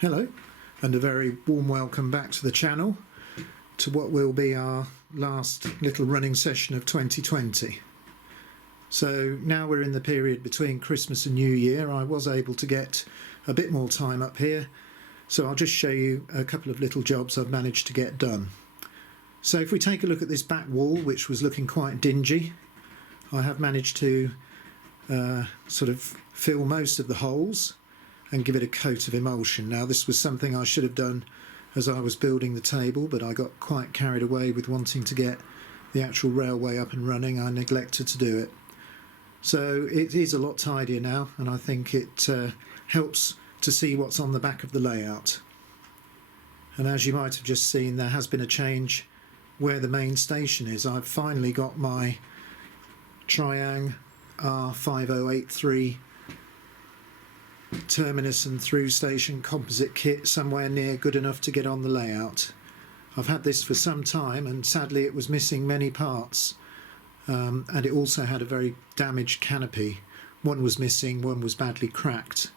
Hello, and a very warm welcome back to the channel to what will be our last little running session of 2020. So now we're in the period between Christmas and New Year. I was able to get a bit more time up here, so I'll just show you a couple of little jobs I've managed to get done. So if we take a look at this back wall, which was looking quite dingy, I have managed to sort of fill most of the holes and give it a coat of emulsion. Now this was something I should have done as I was building the table, but I got quite carried away with wanting to get the actual railway up and running. I neglected to do it. So it is a lot tidier now, and I think it helps to see what's on the back of the layout. And as you might have just seen, there has been a change where the main station is. I've finally got my Triang R.346 terminus and through station composite kit somewhere near good enough to get on the layout. I've had this for some time, and sadly it was missing many parts, and it also had a very damaged canopy. One was missing, one was badly cracked,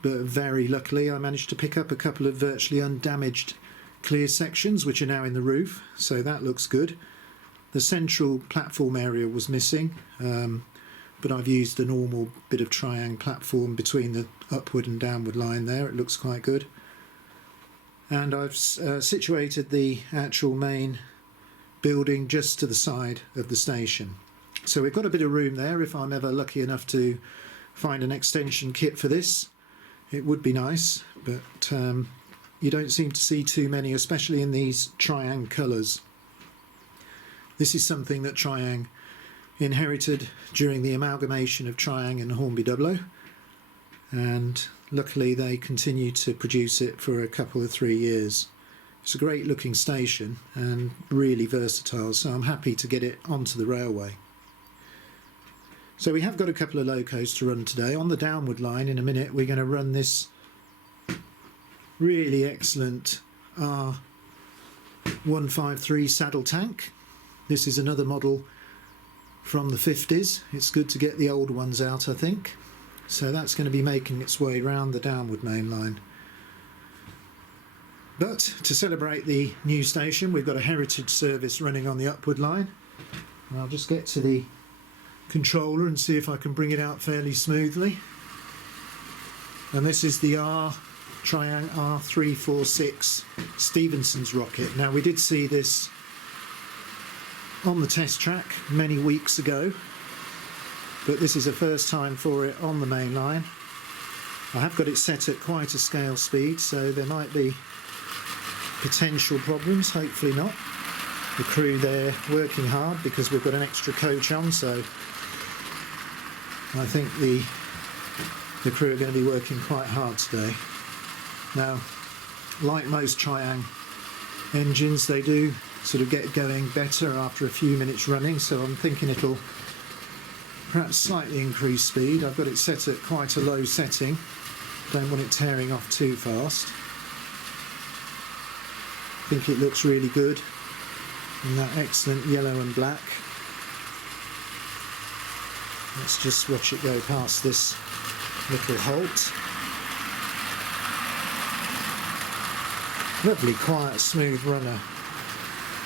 but very luckily I managed to pick up a couple of virtually undamaged clear sections which are now in the roof, so that looks good. The central platform area was missing, but I've used a normal bit of Triang platform between the upward and downward line there. It looks quite good. And I've situated the actual main building just to the side of the station. So we've got a bit of room there if I'm ever lucky enough to find an extension kit for this. It would be nice, but you don't seem to see too many, especially in these Triang colours. This is something that Triang inherited during the amalgamation of Triang and Hornby Dublo, and luckily they continue to produce it for a couple of 3 years. It's a great looking station and really versatile, so I'm happy to get it onto the railway. So we have got a couple of locos to run today. On the downward line in a minute we're going to run this really excellent R.153 saddle tank. This is another model from the 50s. It's good to get the old ones out, I think. So that's going to be making its way round the downward main line. But to celebrate the new station, we've got a heritage service running on the upward line. And I'll just get to the controller and see if I can bring it out fairly smoothly. And this is the Triang R.346 Stephenson's rocket. Now we did see this on the test track many weeks ago, but this is a first time for it on the main line. I have got it set at quite a scale speed, so there might be potential problems, hopefully not. The crew there working hard because we've got an extra coach on, so I think the crew are going to be working quite hard today. Now, like most Triang engines, they do sort of get going better after a few minutes running, so I'm thinking it'll perhaps slightly increase speed. I've got it set at quite a low setting, don't want it tearing off too fast. I think it looks really good in that excellent yellow and black. Let's just watch it go past this little halt. Lovely, quiet, smooth runner.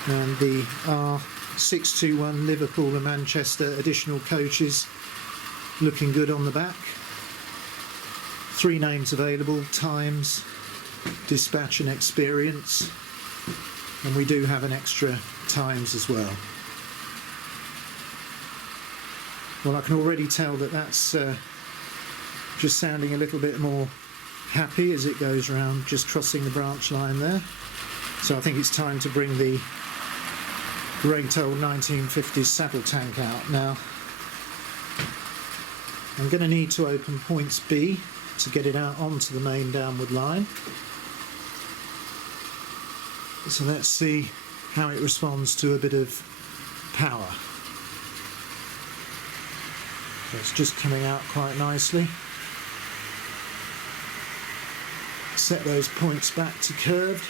And the R621 Liverpool and Manchester additional coaches looking good on the back. 3 names available: Times, Dispatch and Experience, and we do have an extra Times as well. Well, I can already tell that that's just sounding a little bit more happy as it goes around, just crossing the branch line there. So I think it's time to bring the great old 1950s saddle tank out now. I'm going to need to open points B to get it out onto the main downward line. So let's see how it responds to a bit of power. So it's just coming out quite nicely. Set those points back to curved,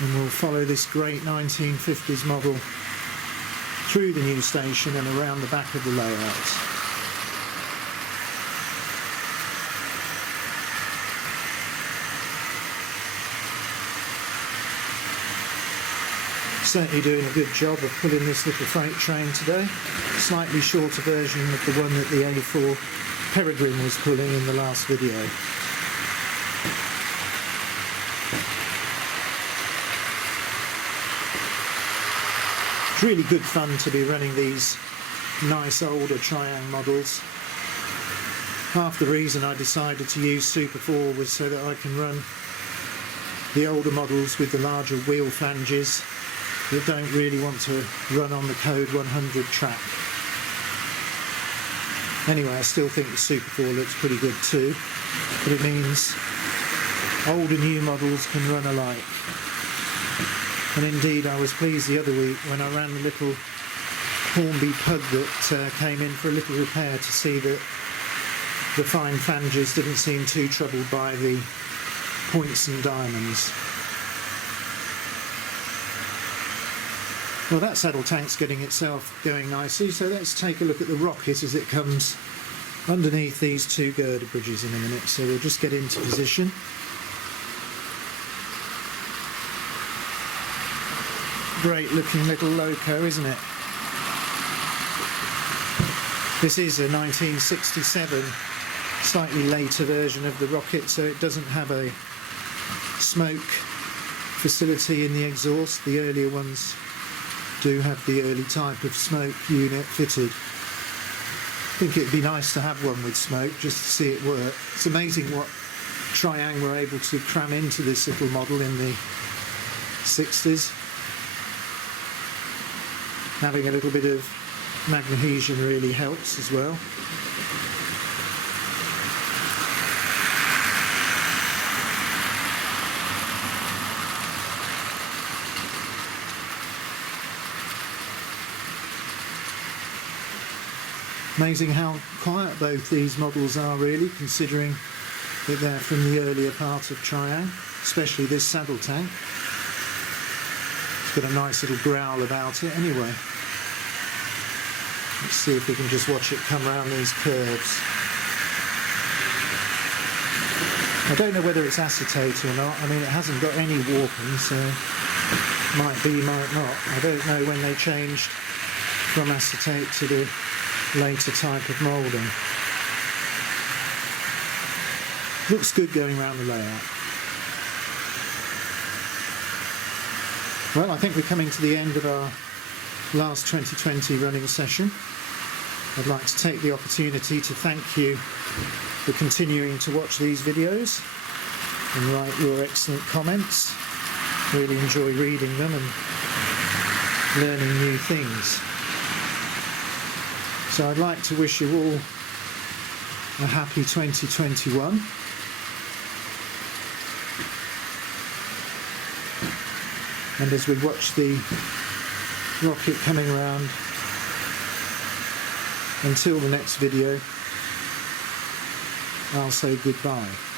and we'll follow this great 1950s model through the new station and around the back of the layout. Certainly doing a good job of pulling this little freight train today. Slightly shorter version of the one that the A4 Peregrine was pulling in the last video. It's really good fun to be running these nice older Triang models. Half the reason I decided to use Super 4 was so that I can run the older models with the larger wheel flanges that don't really want to run on the Code 100 track. Anyway, I still think the Super 4 looks pretty good too, but it means old and new models can run alike. And indeed, I was pleased the other week when I ran the little Hornby pug that came in for a little repair to see that the fine flanges didn't seem too troubled by the points and diamonds. Well, that saddle tank's getting itself going nicely, so let's take a look at the rocket as it comes underneath these two girder bridges in a minute. So we'll just get into position. Great looking little loco, isn't it? This is a 1967 slightly later version of the rocket, so it doesn't have a smoke facility in the exhaust. The earlier ones do have the early type of smoke unit fitted. I think it'd be nice to have one with smoke just to see it work. It's amazing what Triang were able to cram into this little model in the 60s. Having a little bit of magnesium really helps as well. Amazing how quiet both these models are really, considering that they're from the earlier part of Triang, especially this saddle tank. It's got a nice little growl about it anyway. Let's see if we can just watch it come around these curves. I don't know whether it's acetate or not. I mean, it hasn't got any warping, so might be, might not. I don't know when they changed from acetate to the later type of moulding. Looks good going around the layout. Well, I think we're coming to the end of our last 2020 running session. I'd like to take the opportunity to thank you for continuing to watch these videos and write your excellent comments. Really enjoy reading them and learning new things. So I'd like to wish you all a happy 2021. And as we watch the rocket coming around, until the next video, I'll say goodbye.